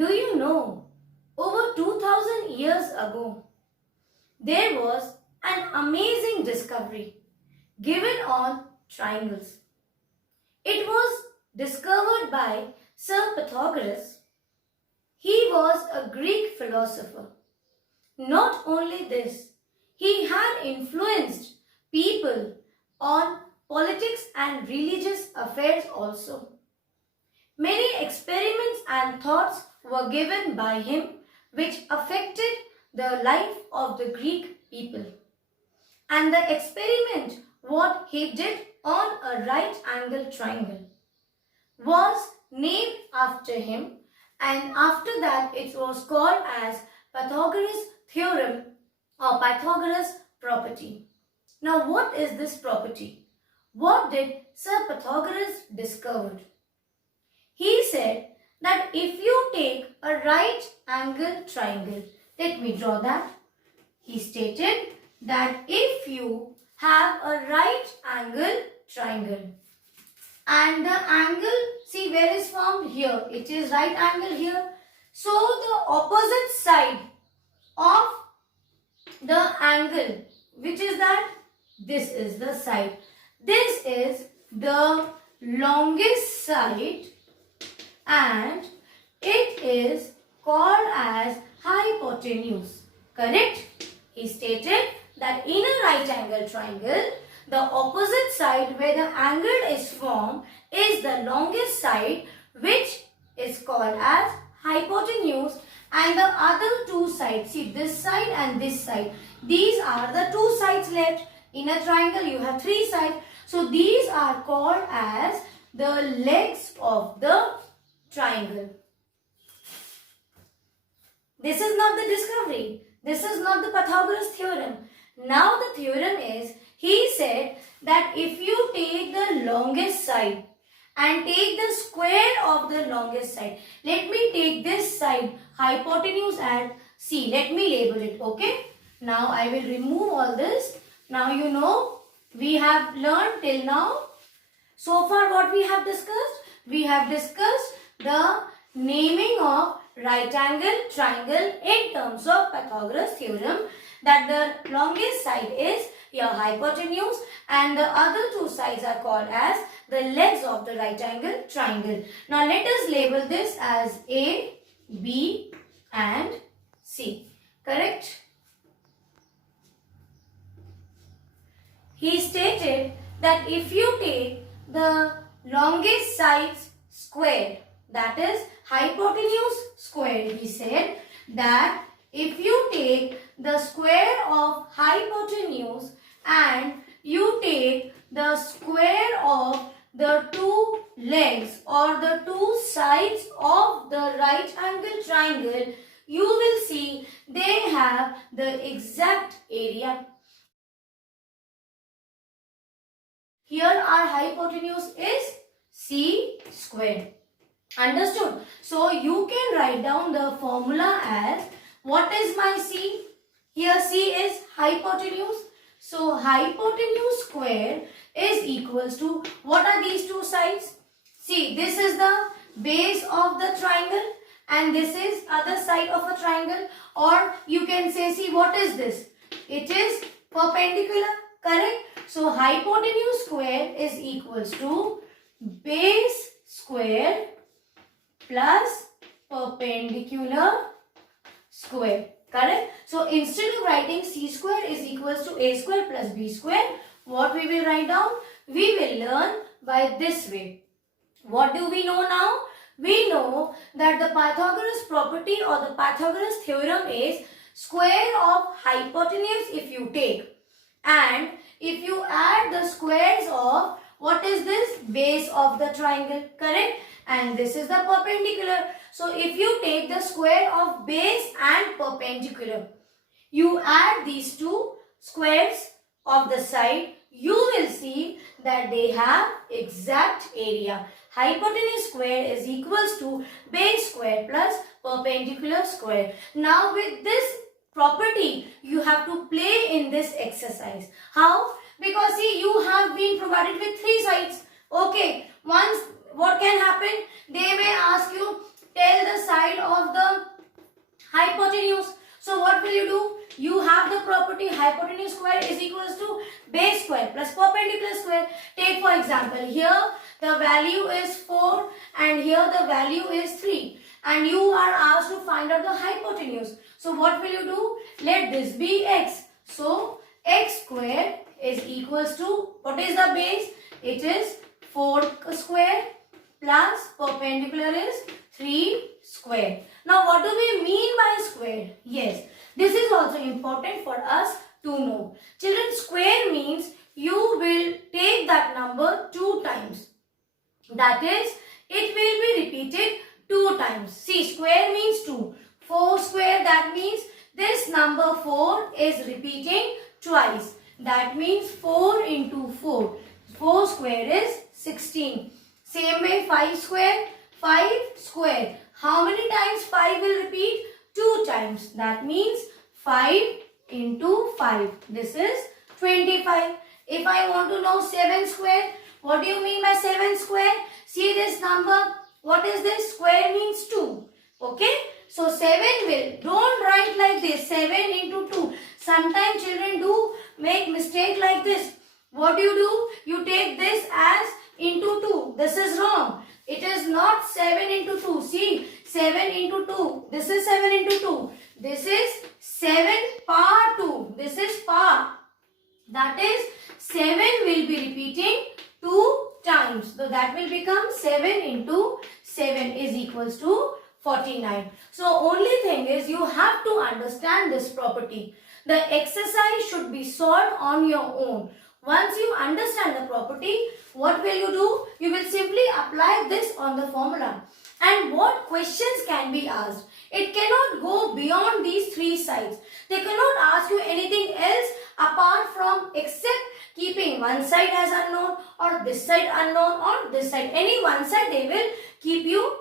Do you know, over 2000 years ago, there was an amazing discovery given on triangles. It was discovered by Sir Pythagoras. He was a Greek philosopher. Not only this, he had influenced people on politics and religious affairs also. Many experiments and thoughts were given by him which affected the life of the Greek people. And the experiment what he did on a right angle triangle was named after him, and after that it was called as Pythagoras theorem or Pythagoras property. Now what is this property? What did Sir Pythagoras discover? He said that if you take a right angle triangle, let me draw that. He stated that if you have a right angle triangle and the angle, see where is formed here, it is right angle here. So the opposite side of the angle, which is that, this is the side. This is the longest side and it is called as hypotenuse. Correct? He stated that in a right angle triangle, the opposite side where the angle is formed is the longest side, which is called as hypotenuse, and the other two sides, see this side and this side, these are the two sides left. In a triangle you have three sides, so these are called as the legs of the triangle. This is not the discovery. This is not the Pythagoras theorem. Now the theorem is, he said that if you take the longest side and take the square of the longest side. Let me take this side hypotenuse and C. Let me label it. Okay. Now I will remove all this. Now you know we have learned till now. So far what we have discussed? We have discussed the naming of right angle triangle in terms of Pythagoras theorem, that the longest side is your hypotenuse and the other two sides are called as the legs of the right angle triangle. Now let us label this as A, B and C. Correct? He stated that if you take the longest sides squared, that is hypotenuse squared, he said that if you take the square of hypotenuse and you take the square of the two legs or the two sides of the right angle triangle, you will see they have the exact area. Here our hypotenuse is C squared. Understood? So you can write down the formula as, what is my C? Here C is hypotenuse. So hypotenuse square is equals to, what are these two sides? See, this is the base of the triangle and this is other side of a triangle, or you can say, see, what is this? It is perpendicular. Correct? So hypotenuse square is equals to base square plus perpendicular square. Correct? So instead of writing C square is equals to A square plus B square, what we will write down? We will learn by this way. What do we know now? We know that the Pythagoras property or the Pythagoras theorem is square of hypotenuse if you take, and if you add the squares of, what is this? Base of the triangle. Correct? And this is the perpendicular. So if you take the square of base and perpendicular, you add these two squares of the side, you will see that they have exact area. Hypotenuse square is equals to base square plus perpendicular square. Now with this property, you have to play in this exercise. How? Because see, you have been provided with three sides. Okay, once what can happen? They may ask you, tell the side of the hypotenuse. So what will you do? You have the property hypotenuse square is equals to base square plus perpendicular square. Take for example, here the value is 4 and here the value is 3. And you are asked to find out the hypotenuse. So what will you do? Let this be x. So x square is equals to, what is the base? It is 4 square plus perpendicular is 3 square. Now what do we mean by square? Yes, this is also important for us to know. Children, square means you will take that number 2 times. That is, it will be repeated 2 times. See, square means 2. 4 square, that means this number 4 is repeating twice. That means 4 into 4. 4 square is 16. Same way 5 square. 5 square. How many times 5 will repeat? 2 times. That means 5 into 5. This is 25. If I want to know 7 square, what do you mean by 7 square? See this number. What is this? Square means 2. Okay. So 7 will. Don't write like this. 7 into 2. Sometimes children do make mistake like this. What do? You take this as into 2. This is wrong. It is not 7 into 2. See, 7 into 2. This is 7 into 2. This is 7 power 2. This is power. That is, 7 will be repeating 2 times. So that will become 7 into 7 is equals to 49. So only thing is you have to understand this property. The exercise should be solved on your own. Once you understand the property, what will you do? You will simply apply this on the formula. And what questions can be asked? It cannot go beyond these 3 sides. They cannot ask you anything else apart from except keeping one side as unknown or this side unknown or this side. Any one side they will keep you.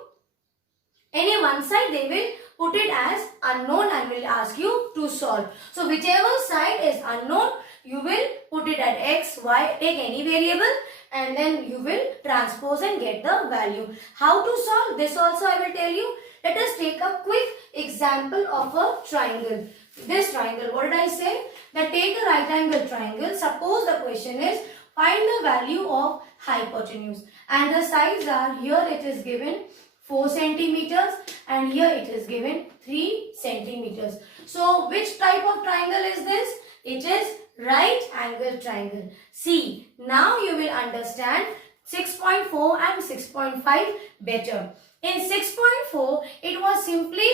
Any one side they will put it as unknown and will ask you to solve. So whichever side is unknown, you will put it at x, y, take any variable and then you will transpose and get the value. How to solve this also I will tell you. Let us take a quick example of a triangle. This triangle, what did I say? That take a right angle triangle. Suppose the question is find the value of hypotenuse. And the sides are, here it is given 4 centimeters and here it is given 3 centimeters. So which type of triangle is this? It is right angle triangle. See, now you will understand 6.4 and 6.5 better. In 6.4, it was simply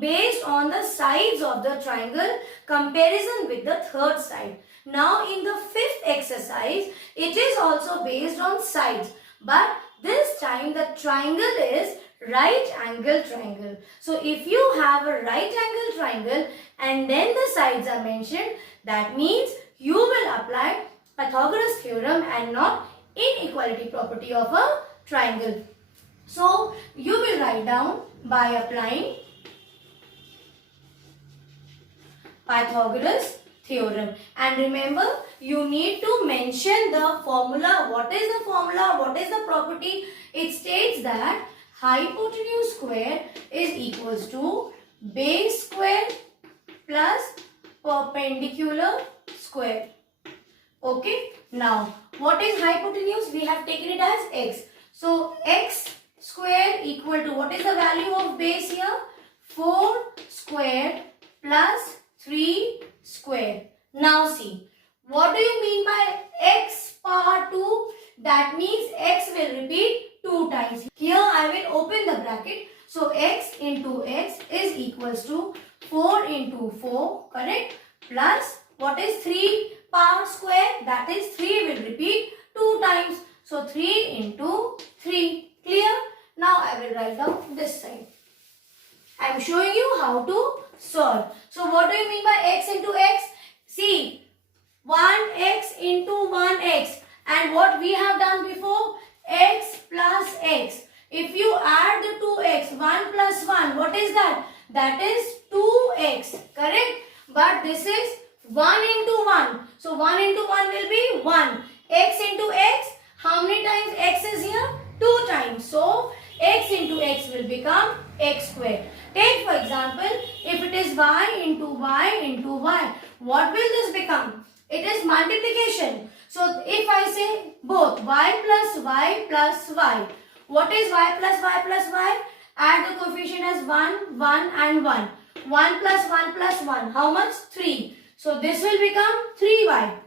based on the sides of the triangle comparison with the third side. Now in the 5th exercise, it is also based on sides. But this time the triangle is right angle triangle. So if you have a right angle triangle and then the sides are mentioned, that means you will apply Pythagoras theorem and not inequality property of a triangle. So you will write down by applying Pythagoras theorem. And remember, you need to mention the formula. What is the formula? What is the property? It states that hypotenuse square is equals to base square plus perpendicular square. Okay. Now, what is hypotenuse? We have taken it as x. So, x square equal to, what is the value of base here? 4 square plus 3 square. Now see, what do you mean by x power 2? That means x will repeat 2 times. Here I will open the bracket. So x into x is equals to 4 into 4, correct? Plus what is 3 power square? That is 3 will repeat 2 times. So 3 into 3. Clear? Now I will write down this side. I am showing you how to solve. So what do you mean by x into x? See, 1x into 1x. And what we have done before? X plus x. If you add the 2x, 1 plus 1, what is that? That is 2x, correct? But this is 1 into 1. So 1 into 1 will be 1. X into x, how many times x is here? 2 times. So x into x will become x square. Take for example, if it is y into y into y, what will this become? It is multiplication. So if I say both y plus y plus y, what is y plus y plus y? Add the coefficient as 1, 1 and 1. 1 plus 1 plus 1. How much? 3. So this will become 3y.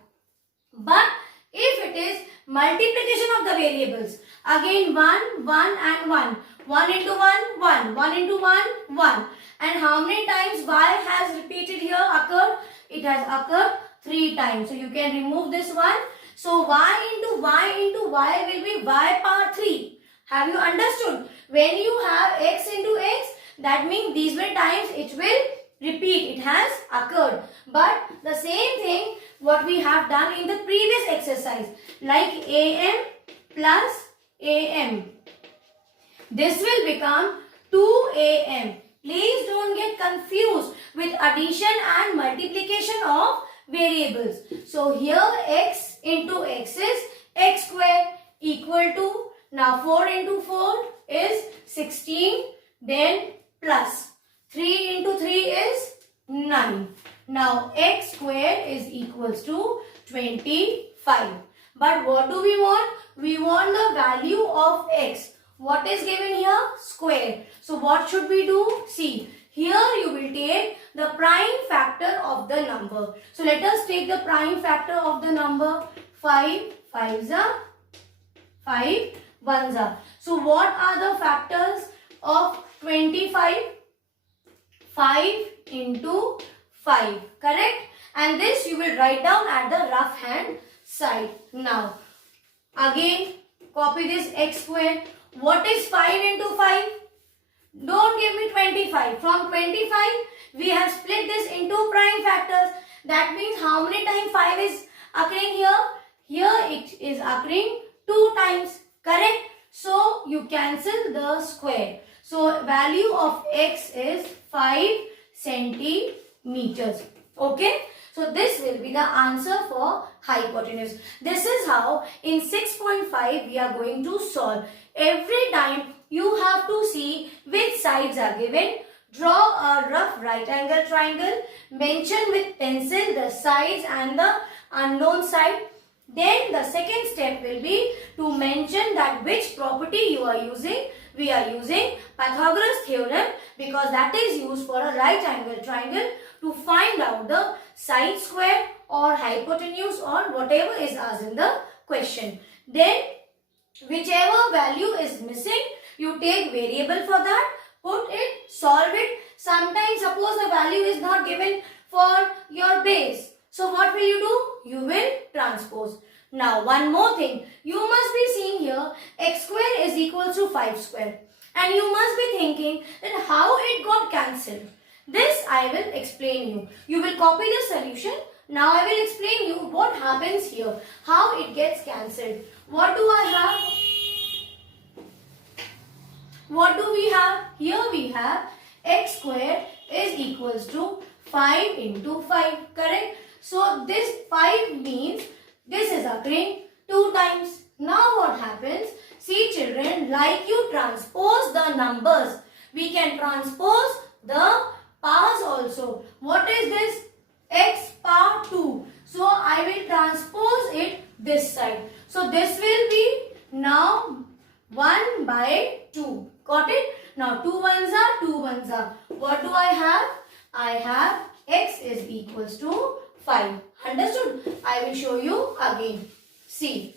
But if it is multiplication of the variables, again 1, 1 and 1. 1 into 1, 1. 1 into 1, 1. And how many times y has repeated here, occurred? It has occurred 3 times. So you can remove this one. So y into y into y will be y power 3. Have you understood? When you have x into x, that means these many times it will repeat. It has occurred. But the same thing what we have done in the previous exercise, like am plus am. This will become 2am. Please don't get confused with addition and multiplication of variables. So here x into x is x square equal to, now 4 into 4 is 16, then plus 3 into 3 is 9. Now x square is equals to 25. But what do we want? We want the value of x. What is given here? Square. So what should we do? See, here you will take the prime factor of the number. So let us take the prime factor of the number. 5 5s are 5 1s are. So what are the factors of 25? 5 into 5. Correct? And this you will write down at the rough hand side. Now, again copy this x square. What is 5 into 5? Don't give me 25. From 25, we have split this into prime factors. That means how many times 5 is occurring here? Here it is occurring 2 times. Correct? So, you cancel the square. So, value of x is 5 centimeters. Okay? So, this will be the answer for hypotenuse. This is how in 6.5 we are going to solve. Every time you have to see which sides are given. Draw a rough right angle triangle. Mention with pencil the sides and the unknown side. Then the second step will be to mention that which property you are using. We are using Pythagoras theorem because that is used for a right angle triangle to find out the side square or hypotenuse or whatever is asked in the question. Then whichever value is missing, you take variable for that, put it, solve it. Sometimes suppose the value is not given for your base. So what will you do? You will transpose. Now one more thing. You must be seeing here x square is equal to 5 square. And you must be thinking that how it got cancelled. This I will explain you. You will copy the solution. Now I will explain you what happens here. How it gets cancelled. What do I have? What do we have? Here we have x square is equals to 5 into 5. Correct? So this 5 means this is occurring 2 times. Now what happens? See children, like you transpose the numbers, we can transpose the powers also. What is this? X power 2. So I will transpose it this side. So this will be now 1 by 2. Got it? Now 2 ones are 2 ones are. What do I have? I have x is equals to 5. Understood? I will show you again. See.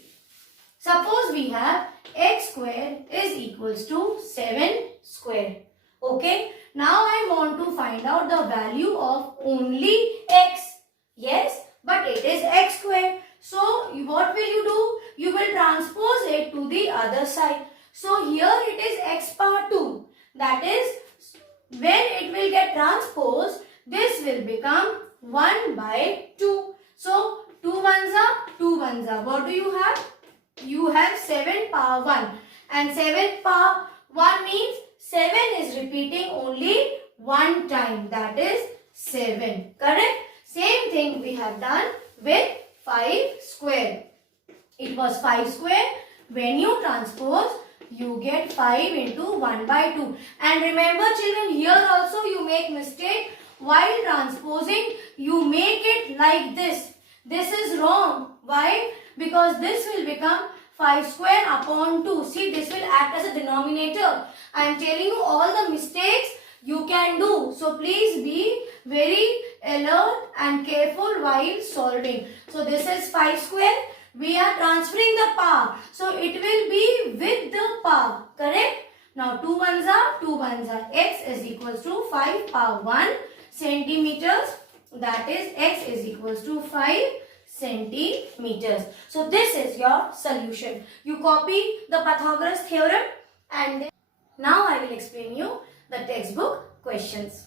Suppose we have x square is equals to 7 square. Okay. Now I want to find out the value of only x. Yes, but it is x square. So what will you do? You will transpose it to the other side. So here it is x power 2. That is, when it will get transposed, this will become 1 by 2. So 2 ones are 2 ones are. What do you have? You have 7 power 1. And 7 power 1 means 7 is repeating only 1 time. That is 7. Correct? Same thing we have done with 5 square. It was 5 square. When you transpose, you get 5 into 1 by 2. And remember children, here also you make mistake. While transposing, you make it like this. This is wrong. Why? Because this will become 5 square upon 2. See, this will act as a denominator. I am telling you all the mistakes you can do. So, please be very alert and careful while solving. So, this is 5 square. We are transferring the power. So, it will be with the power. Correct? Now, 2 ones are 2 ones are. X is equals to 5 power 1 centimeters. That is x is equals to 5 centimeters. So this is your solution. You copy the Pythagoras theorem and then now I will explain you the textbook questions.